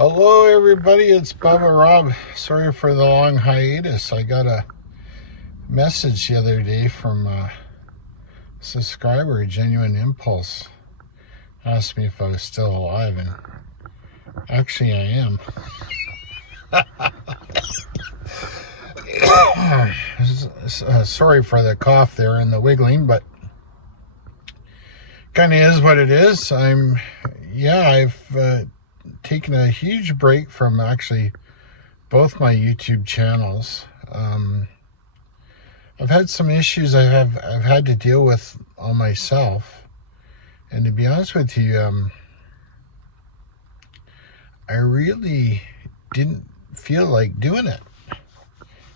Hello everybody, it's Bubba Rob. Sorry for the long hiatus. I got a message the other day from a subscriber, Genuine Impulse. Asked me if I was still alive, and actually I am. Sorry for the cough there and the wiggling, but kind of is what it is. I've taken a huge break from actually both my YouTube channels. I've had some issues I've had to deal with on myself, and to be honest with you, I really didn't feel like doing it.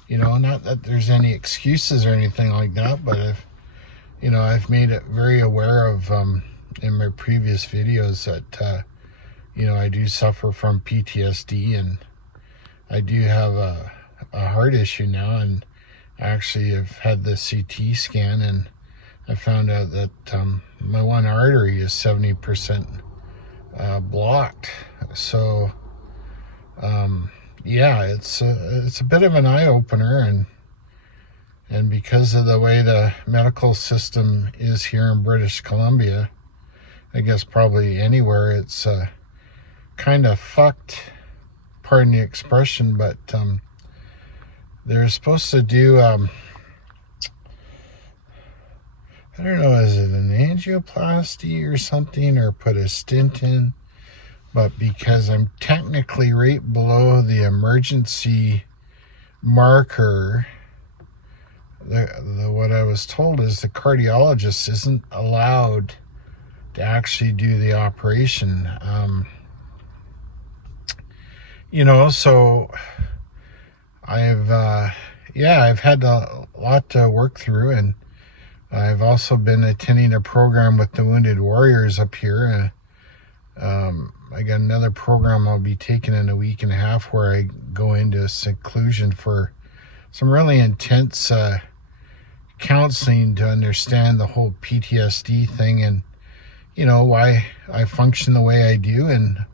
Not that there's any excuses or anything like that, but I've made it very aware of in my previous videos that I do suffer from PTSD, and I do have a heart issue now, and actually I've had the CT scan, and I found out that my one artery is 70% blocked. So it's a bit of an eye-opener, and because of the way the medical system is here in British Columbia, I guess probably anywhere, it's kind of fucked, pardon the expression, but they're supposed to do I don't know, is it an angioplasty or something, or put a stent in, but because I'm technically right below the emergency marker, what I was told is the cardiologist isn't allowed to actually do the operation. So I've had a lot to work through, and I've also been attending a program with the Wounded Warriors up here. I got another program I'll be taking in a week and a half, where I go into seclusion for some really intense counseling to understand the whole PTSD thing, and why I function the way I do, and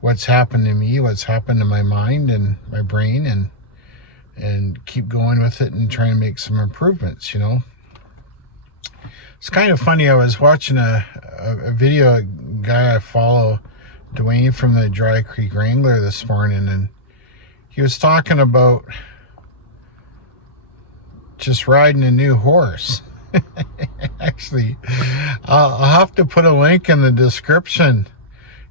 what's happened to me, what's happened to my mind and my brain, and keep going with it and try and make some improvements. It's kind of funny. I was watching a video, a guy I follow, Dwayne from the Dry Creek Wrangler, this morning, and he was talking about just riding a new horse. Actually, I'll have to put a link in the description.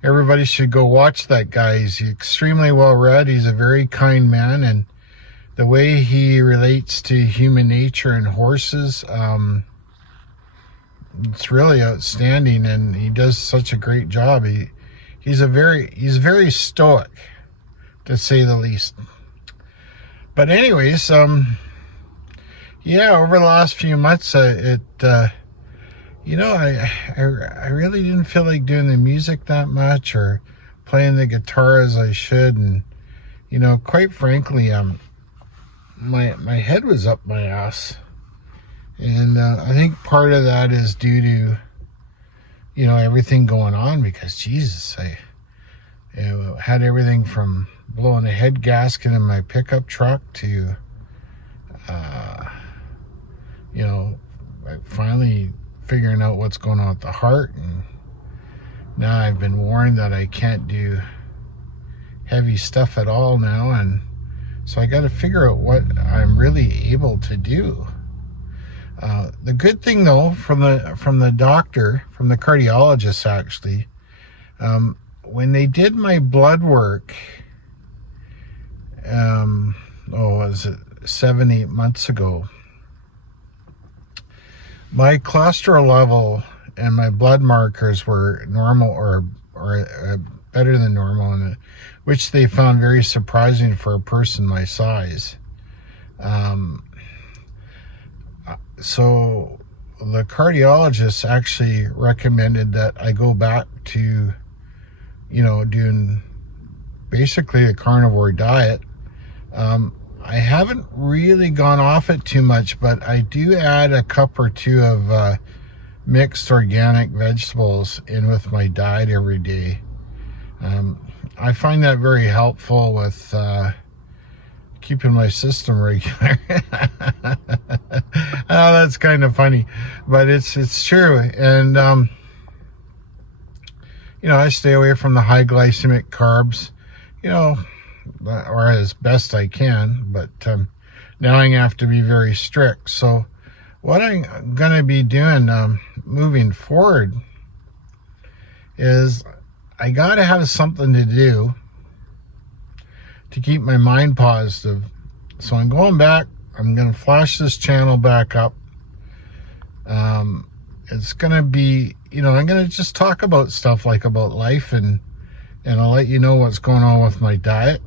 Everybody should go watch that guy. He's extremely well read. He's a very kind man, and the way he relates to human nature and horses, it's really outstanding, and he does such a great job. He's very stoic, to say the least. But anyways, over the last few months, I really didn't feel like doing the music that much, or playing the guitar as I should, and quite frankly, my head was up my ass, and I think part of that is due to everything going on, because Jesus, I had everything from blowing a head gasket in my pickup truck to finally figuring out what's going on with the heart, and now I've been warned that I can't do heavy stuff at all now, and so I got to figure out what I'm really able to do. The good thing, though, from the doctor, from the cardiologist actually, when they did my blood work, was it 7-8 months ago, my cholesterol level and my blood markers were normal, or better than normal, and which they found very surprising for a person my size. So the cardiologist actually recommended that I go back to, doing basically a carnivore diet. I haven't really gone off it too much, but I do add a cup or two of mixed organic vegetables in with my diet every day. I find that very helpful with keeping my system regular. Oh, that's kind of funny, but it's true. And I stay away from the high glycemic carbs, or as best I can. But now I have to be very strict. So what I'm going to be doing moving forward is I got to have something to do to keep my mind positive. So I'm going back. I'm going to flash this channel back up. It's going to be, I'm going to just talk about stuff like about life, and I'll let you know what's going on with my diet.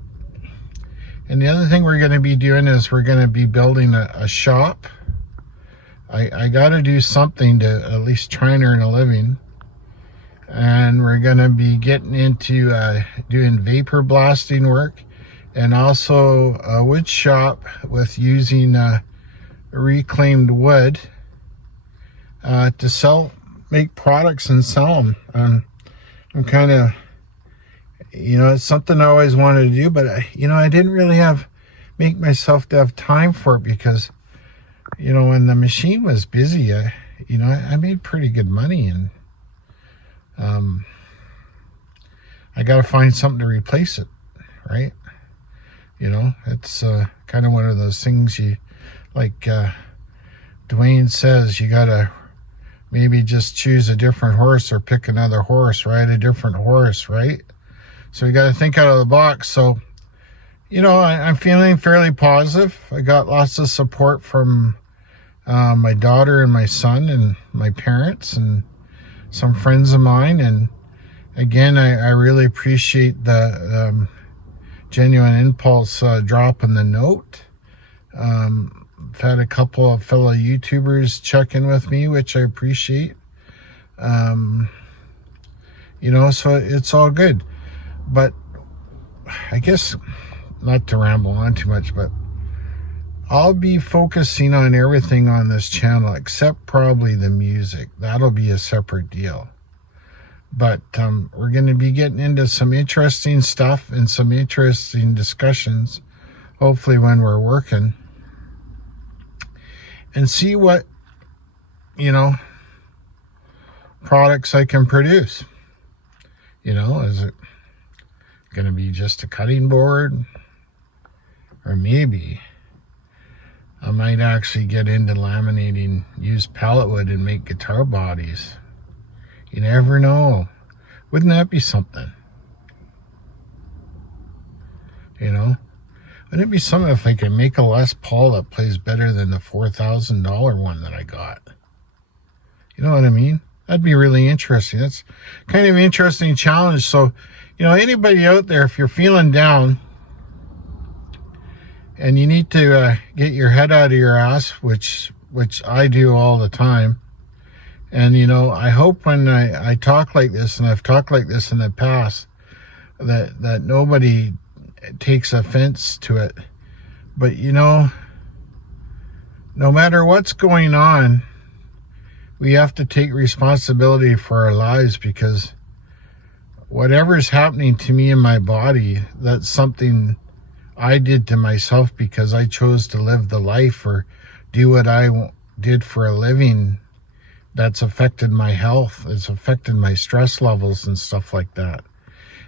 And the other thing we're going to be doing is we're going to be building a shop. I got to do something to at least try and earn a living. And we're going to be getting into doing vapor blasting work, and also a wood shop with using reclaimed wood to make products and sell them. I'm kind of, it's something I always wanted to do, but I didn't really make myself to have time for it because, when the machine was busy, I made pretty good money, and I got to find something to replace it, right? It's kind of one of those things like Dwayne says, you got to maybe just choose a different horse or pick another horse, ride a different horse, right? So you got to think out of the box. So, I'm feeling fairly positive. I got lots of support from my daughter and my son and my parents and some friends of mine. And again, I really appreciate the genuine impulse dropping the note. I've had a couple of fellow YouTubers check in with me, which I appreciate. So it's all good. But I guess, not to ramble on too much, but I'll be focusing on everything on this channel except probably the music. That'll be a separate deal. But we're going to be getting into some interesting stuff and some interesting discussions, hopefully when we're working, and see what, products I can produce. Is it going to be just a cutting board? Or maybe I might actually get into laminating used pallet wood and make guitar bodies. You never know. Wouldn't that be something? Wouldn't it be something if I could make a Les Paul that plays better than the $4,000 one that I got? You know what I mean? That'd be really interesting. That's kind of an interesting challenge. So, anybody out there, if you're feeling down and you need to get your head out of your ass, which I do all the time. And, I hope when I talk like this, and I've talked like this in the past, that nobody takes offense to it. But, no matter what's going on, we have to take responsibility for our lives, because whatever's happening to me in my body, that's something I did to myself because I chose to live the life or do what I did for a living. That's affected my health. It's affected my stress levels and stuff like that.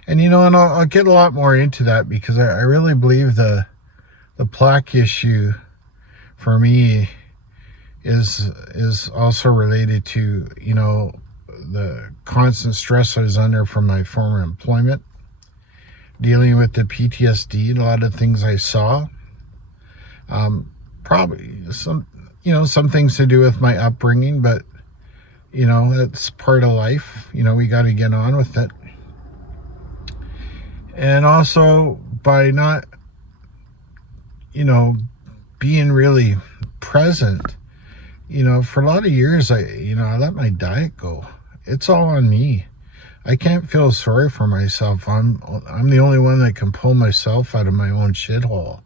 And, and I'll get a lot more into that, because I really believe the plaque issue for me is also related to, the constant stress I was under from my former employment, dealing with the PTSD and a lot of things I saw. Probably some things to do with my upbringing, but, that's part of life. We got to get on with it. And also by not, being really present, for a lot of years, I let my diet go. It's all on me. I can't feel sorry for myself. I'm the only one that can pull myself out of my own shithole.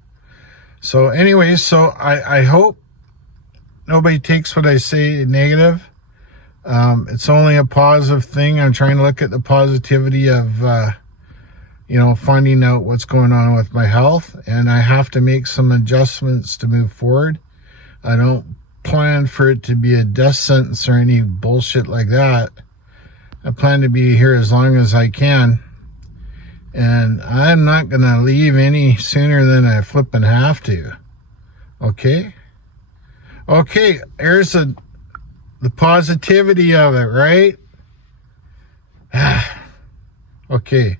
So anyways, I hope nobody takes what I say negative. It's only a positive thing. I'm trying to look at the positivity of finding out what's going on with my health, and I have to make some adjustments to move forward. I don't plan for it to be a death sentence or any bullshit like that. I plan to be here as long as I can, and I'm not going to leave any sooner than I flipping have to. Okay? Okay, here's the positivity of it, right? Okay.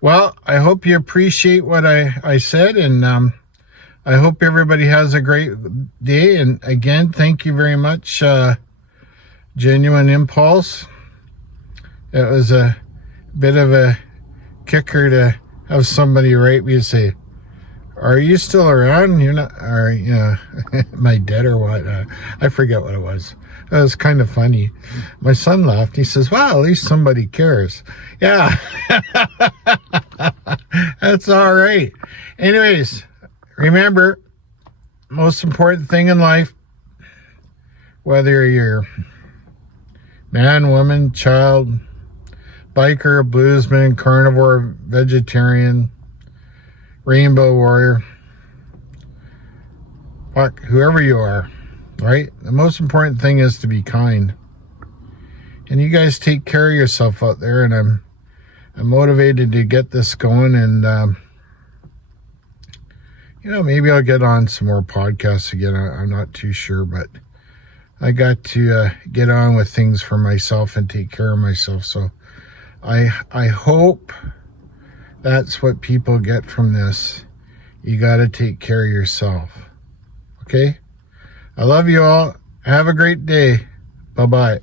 Well, I hope you appreciate what I said, and I hope everybody has a great day. And again, thank you very much, Genuine Impulse. It was a bit of a kicker to have somebody write me and say, "Are you still around? You're not, or, am I dead or what?" I forget what it was. It was kind of funny. My son laughed. He says, "Well, at least somebody cares." Yeah. That's all right. Anyways, remember, most important thing in life, whether you're man, woman, child, biker, bluesman, carnivore, vegetarian, rainbow warrior, fuck, whoever you are, right? The most important thing is to be kind. And you guys take care of yourself out there, and I'm motivated to get this going, and maybe I'll get on some more podcasts again. I'm not too sure, but I got to get on with things for myself and take care of myself. So I hope that's what people get from this. You got to take care of yourself. Okay? I love you all. Have a great day. Bye-bye.